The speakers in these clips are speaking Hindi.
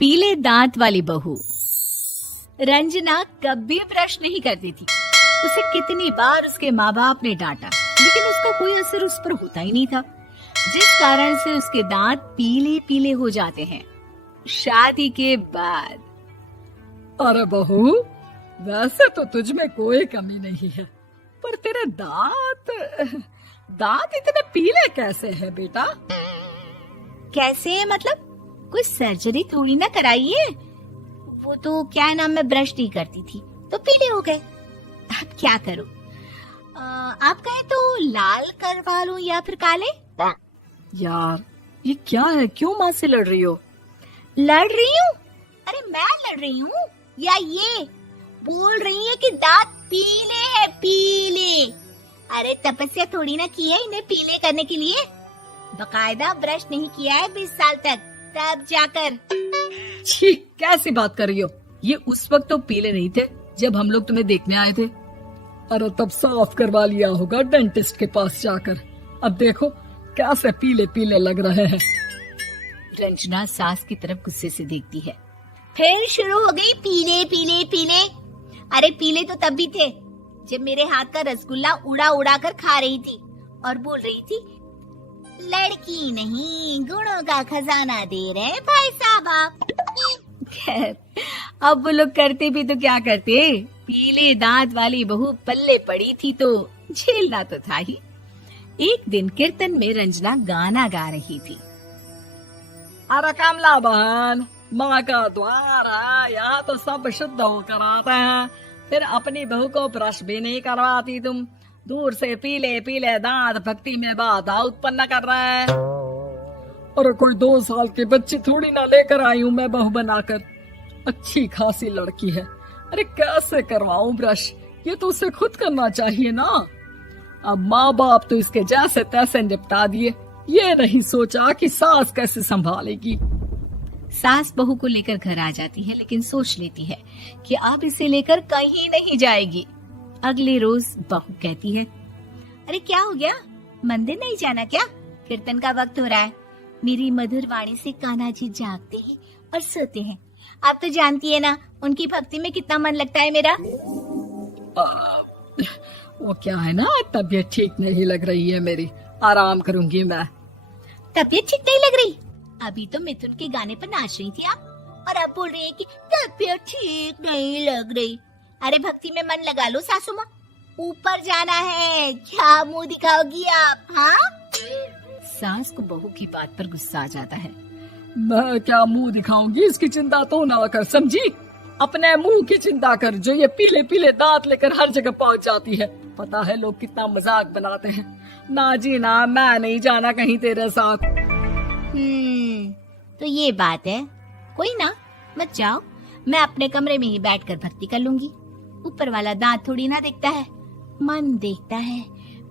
पीले दांत वाली बहू। रंजना कभी ब्रश नहीं करती थी। उसे कितनी बार उसके माँ बाप ने डांटा, लेकिन उसका कोई असर उस पर होता ही नहीं था, जिस कारण से उसके दांत पीले पीले हो जाते हैं। शादी के बाद। अरे बहू, वैसे तो तुझ में कोई कमी नहीं है, पर तेरे दांत इतने पीले कैसे हैं बेटा? कैसे मतलब? कोई सर्जरी थोड़ी ना कराई है। वो तो क्या नाम, मैं ब्रश नहीं करती थी तो पीले हो गए। अब क्या करूं? आप कहें तो लाल करवा लूं या फिर काले? यार ये क्या है, क्यों माँ से लड़ रही हो? लड़ रही हूँ? अरे मैं लड़ रही हूँ या ये बोल रही है कि दांत पीले हैं, पीले। अरे तपस्या थोड़ी ना की है इन्हें पीले करने के लिए। बकायदा ब्रश नहीं किया है 20 साल तक, तब जाकर। छी, कैसी बात कर रही हो? ये उस वक्त तो पीले नहीं थे जब हम लोग तुम्हें देखने आए थे। अरे तब साफ करवा लिया होगा डेंटिस्ट के पास जाकर। अब देखो कैसे पीले पीले लग रहे हैं। रंजना सास की तरफ गुस्से से देखती है। फिर शुरू हो गई पीले पीले पीले। अरे पीले तो तब भी थे जब मेरे हाथ का रसगुल्ला उड़ा उड़ा कर खा रही थी और बोल रही थी, लड़की नहीं गुणों का खजाना दे रहे भाई साहब। खैर, अब वो लोग करते भी तो क्या करते, पीले दांत वाली बहू पल्ले पड़ी थी तो झेलना तो था ही। एक दिन कीर्तन में रंजना गाना गा रही थी। अरे कमला बहन, माँ का द्वार है, यहाँ तो सब शुद्ध होकर आते हैं, फिर अपनी बहू को ब्रश भी नहीं करवाती तुम। दूर से पीले पीले दांत भक्ति में बाधा उत्पन्न कर रहे हैं। और कोई 2 साल के बच्चे थोड़ी ना लेकर आई हूँ मैं बहू बनाकर। अच्छी खासी लड़की है, अरे कैसे करवाऊं ब्रश? ये तो उसे खुद करना चाहिए ना। अब माँ बाप तो इसके जैसे तैसे निपटा दिए, ये नहीं सोचा कि सास कैसे संभालेगी। सास बहू को लेकर घर आ जाती है, लेकिन सोच लेती है कि अब इसे लेकर कहीं नहीं जाएगी। अगले रोज बहू कहती है, अरे क्या हो गया, मंदिर नहीं जाना क्या? कीर्तन का वक्त हो रहा है। मेरी मधुर वाणी से कान्हा जी जागते हैं और सोते हैं। आप तो जानती है ना उनकी भक्ति में कितना मन लगता है मेरा। वो क्या है ना, तबीयत ठीक नहीं लग रही है मेरी, आराम करूंगी मैं। तबीयत ठीक नहीं लग रही? अभी तो मिथुन के गाने पर नाच रही थी आप, और अब बोल रही है कि तबीयत ठीक नहीं लग रही। अरे भक्ति में मन लगा लो सासू माँ, ऊपर जाना है, क्या मुंह दिखाओगी आप? हाँ? सास को बहू की बात पर गुस्सा आ जाता है। मैं क्या मुंह दिखाऊंगी, इसकी चिंता तो ना कर, समझी? अपने मुंह की चिंता कर, जो ये पीले पीले दांत लेकर हर जगह पहुंच जाती है। पता है लोग कितना मजाक बनाते हैं। ना जी ना, मैं नहीं जाना कहीं तेरे साथ। तो ये बात है। कोई ना, मत जाओ, मैं अपने कमरे में ही बैठकर भक्ति कर लूंगी। ऊपर वाला दांत थोड़ी ना देखता है, मन देखता है,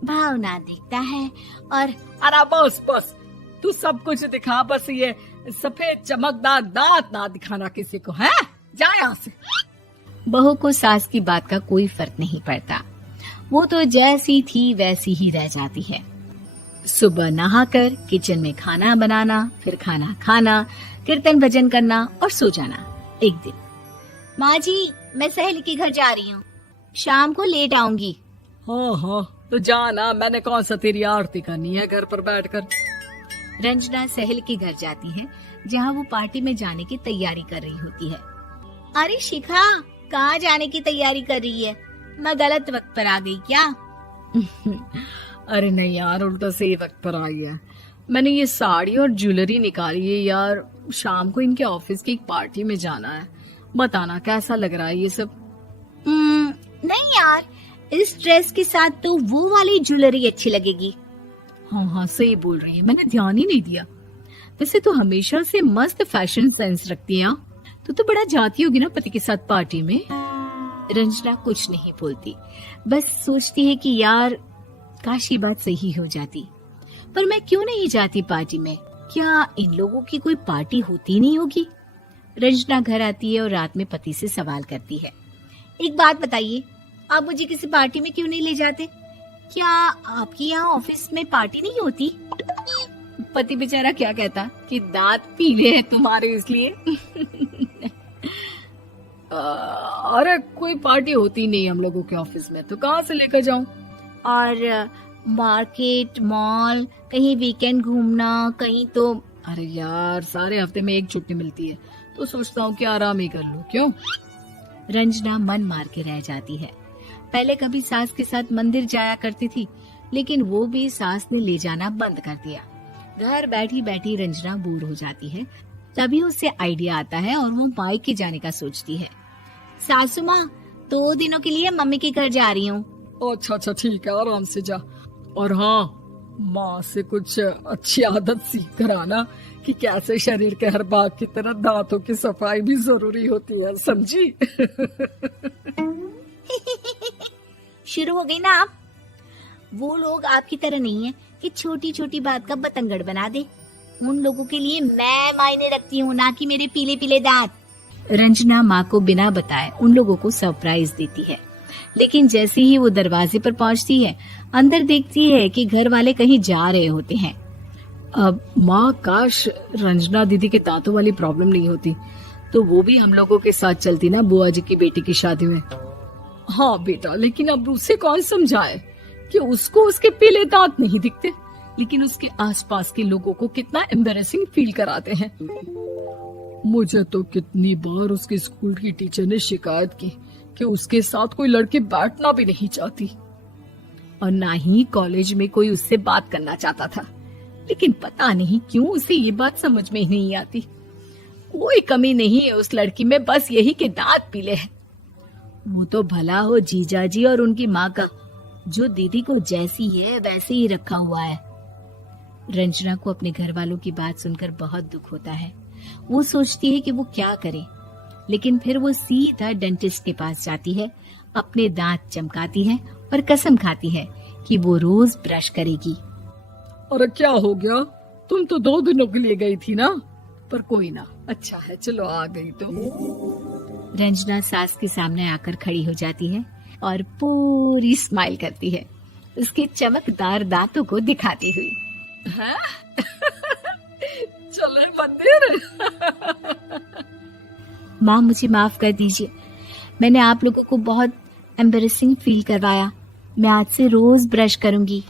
भावना देखता है। और अरे बस बस, तू सब कुछ दिखा, बस ये सफेद चमकदार दांत ना दिखाना किसी को, है? जा यहाँ से। बहू को सास की बात का कोई फर्क नहीं पड़ता, वो तो जैसी थी वैसी ही रह जाती है। सुबह नहाकर किचन में खाना बनाना, फिर खाना खाना, कीर्तन भजन करना और सो जाना। एक दिन, माँ जी मैं सहेली के घर जा रही हूँ, शाम को लेट आऊंगी। हाँ हाँ तो जाना, मैंने कौन सा तेरी आरती करनी है घर पर बैठकर। रंजना सहेली के घर जाती है, जहाँ वो पार्टी में जाने की तैयारी कर रही होती है। अरे शिखा, कहाँ जाने की तैयारी कर रही है? मैं गलत वक्त पर आ गई क्या? अरे नहीं यार, उल्टा सही वक्त पर आई है। मैंने ये साड़ी और ज्वेलरी निकाली है यार, शाम को इनके ऑफिस की एक पार्टी में जाना है। बताना कैसा लग रहा है ये सब? नहीं यार, इस ड्रेस के साथ तो वो वाली ज्वेलरी अच्छी लगेगी। हाँ हाँ सही बोल रही है, मैंने ध्यान ही नहीं दिया। वैसे तो हमेशा से मस्त फैशन सेंस रखती है। तो बड़ा जाती होगी ना पति के साथ पार्टी में। रंजना कुछ नहीं बोलती, बस सोचती है कि यार काश ये बात सही हो जाती, पर मैं क्यों नहीं जाती पार्टी में? क्या इन लोगों की कोई पार्टी होती नहीं होगी? रंजना घर आती है और रात में पति से सवाल करती है, एक बात बताइए, आप मुझे किसी पार्टी में क्यों नहीं ले जाते? क्या आपके यहाँ ऑफिस में पार्टी नहीं होती? पति बेचारा क्या कहता कि दांत पीले हैं तुम्हारे इसलिए। अरे कोई पार्टी होती नहीं हम लोगों के ऑफिस में, तो कहाँ से लेकर जाऊं? और मार्केट, मॉल, कहीं वीकेंड घूमना, कहीं तो। अरे यार सारे हफ्ते में एक छुट्टी मिलती है, तो सोचता हूँ कि आराम ही कर लूं। क्यों? रंजना मन मार के रह जाती है। पहले कभी सास के साथ मंदिर जाया करती थी, लेकिन वो भी सास ने ले जाना बंद कर दिया। घर बैठी बैठी रंजना बोर हो जाती है। तभी उसे आइडिया आता है और वो मायके जाने का सोचती है। सासू माँ, 2 दिनों के लिए मम्मी के घर जा रही हूँ। अच्छा ठीक है, आराम से जा। और हाँ, माँ से कुछ अच्छी आदत सीख कर आना कि कैसे शरीर के हर भाग की तरह दांतों की सफाई भी जरूरी होती है, समझी? शुरू हो गई ना आप। वो लोग आपकी तरह नहीं है कि छोटी छोटी बात का बतंगड़ बना दे। उन लोगों के लिए मैं मायने रखती हूँ, ना कि मेरे पीले पीले दांत। रंजना माँ को बिना बताए उन लोगों को सरप्राइज देती है, लेकिन जैसे ही वो दरवाजे पर पहुंचती है, अंदर देखती है कि घर वाले कहीं जा रहे होते हैं। अब माँ, काश रंजना दीदी के दांतों वाली प्रॉब्लम नहीं होती, तो वो भी हम लोगों के साथ चलती ना बुआ जी की बेटी की शादी में। हाँ बेटा, लेकिन अब उसे कौन समझाए कि उसको उसके पीले दांत नहीं दिखते, लेकिन उसके आसपास के लोगों को कितना एम्बैरेसिंग फील कराते हैं। मुझे तो कितनी बार उसके स्कूल की टीचर ने शिकायत की कि उसके साथ कोई लड़की बैठना भी नहीं चाहती, और ना ही कॉलेज में कोई उससे बात करना चाहता था। लेकिन पता नहीं क्यों उसे ये बात समझ में ही नहीं आती। कोई कमी नहीं है उस लड़की में, बस यही कि दांत पीले हैं। वो तो भला हो जीजा जी और उनकी माँ का, जो दीदी को जैसी है वैसे ही रखा हुआ है। रंजना को अपने घर वालों की बात सुनकर बहुत दुख होता है। वो सोचती है कि वो क्या करे, लेकिन फिर वो सीधा डेंटिस्ट के पास जाती है, अपने दांत चमकाती है और कसम खाती है कि वो रोज ब्रश करेगी। अरे क्या हो गया? तुम तो 2 दिनों के लिए गई थी ना, पर कोई ना, अच्छा है, चलो आ गई तो। रंजना सास के सामने आकर खड़ी हो जाती है और पूरी स्माइल करती है, उसके चमकदार दांतों को दिखाती हुई। चले मंदिर। माँ, मुझे माफ कर दीजिए, मैंने आप लोगों को बहुत एम्बैरेसिंग फील करवाया। मैं आज से रोज ब्रश करूंगी।